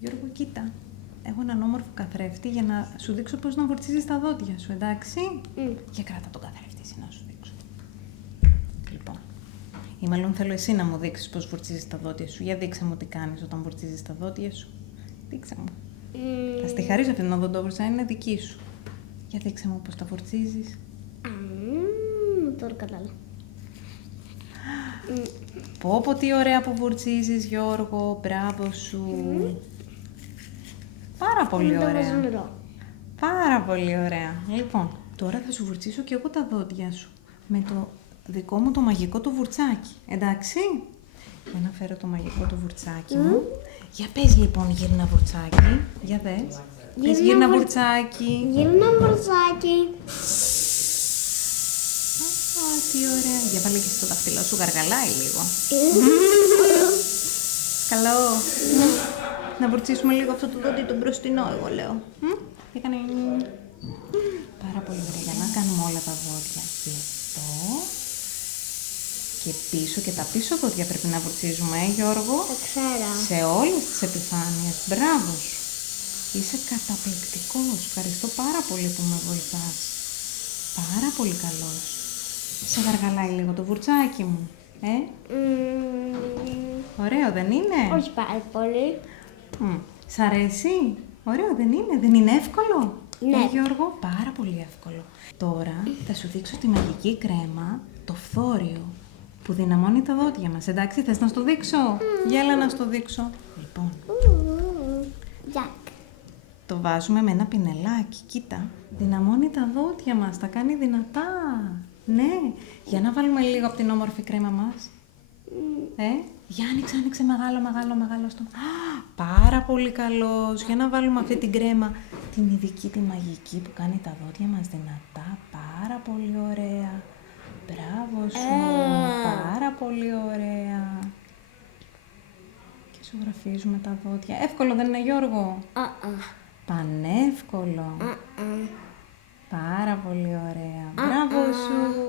Γιώργο, κοίτα. Έχω έναν όμορφο καθρέφτη για να σου δείξω πώς να βουρτσίζεις τα δόντια σου, εντάξει? Για κράτα τον καθρέφτη εσύ να σου δείξω. Λοιπόν. Ή μάλλον θέλω εσύ να μου δείξεις πώς βουρτσίζεις τα δόντια σου. Για δείξε μου τι κάνεις όταν βουρτσίζεις τα δόντια σου. Δείξε μου. Θα στη χαρίσω αυτή την οδοντόβουρτσα, είναι δική σου. Για δείξε μου πώς τα βουρτσίζεις. Τώρα κατάλαβα. Πω τι ωραία που βουρτσίζεις, Γιώργο. Μπράβο σου. Πάρα πολύ ωραία. Πάρα πολύ ωραία. Λοιπόν, τώρα θα σου βουρτσίσω και εγώ τα δόντια σου. Με το δικό μου το μαγικό το βουρτσάκι. Εντάξει? Για να φέρω το μαγικό το βουρτσάκι μου. Για πες λοιπόν γύρνα βουρτσάκι. Για δες. Πες γύρνα βουρτσάκι. Γύρνα βουρτσάκι. Τι ωραία. Για βάλε και στο δαχτυλό σου, γαργαλάει λίγο. Καλό. Να βουρτσίσουμε λίγο αυτό το δόντι το μπροστινό, εγώ λέω. Έκανε. Πάρα πολύ ωραία. Για να κάνουμε όλα τα δόντια. Λεπτό. Και πίσω και τα πίσω δόντια πρέπει να βουρτσίζουμε, Γιώργο. Το ξέρω. Σε όλες τις επιφάνειες. Μπράβο σου. Είσαι καταπληκτικός. Ευχαριστώ πάρα πολύ που με βοηθάς. Πάρα πολύ καλός. Σε γαργαλάει λίγο το βουρτσάκι μου, Ωραίο δεν είναι? Όχι πάρα πολύ. Σ' αρέσει? Ωραίο δεν είναι? Δεν είναι εύκολο? Ναι. Γιώργο, πάρα πολύ εύκολο. Τώρα θα σου δείξω τη μαγική κρέμα, το φθόριο, που δυναμώνει τα δόντια μας. Εντάξει, θες να στο δείξω? Για έλα να στο δείξω. Λοιπόν, το βάζουμε με ένα πινελάκι, κοίτα. Δυναμώνει τα δόντια μας, τα κάνει δυνατά. Ναι, για να βάλουμε λίγο από την όμορφη κρέμα μας. Για άνοιξε μεγάλο στο... Πάρα πολύ καλός. Για να βάλουμε αυτή την κρέμα, την ειδική, τη μαγική που κάνει τα δόντια μας δυνατά. Πάρα πολύ ωραία. Μπράβο σου. Πάρα πολύ ωραία. Και ζωγραφίζουμε τα δόντια. Εύκολο δεν είναι, Γιώργο? Πανεύκολο. Πάρα πολύ ωραία. Μπράβο σου.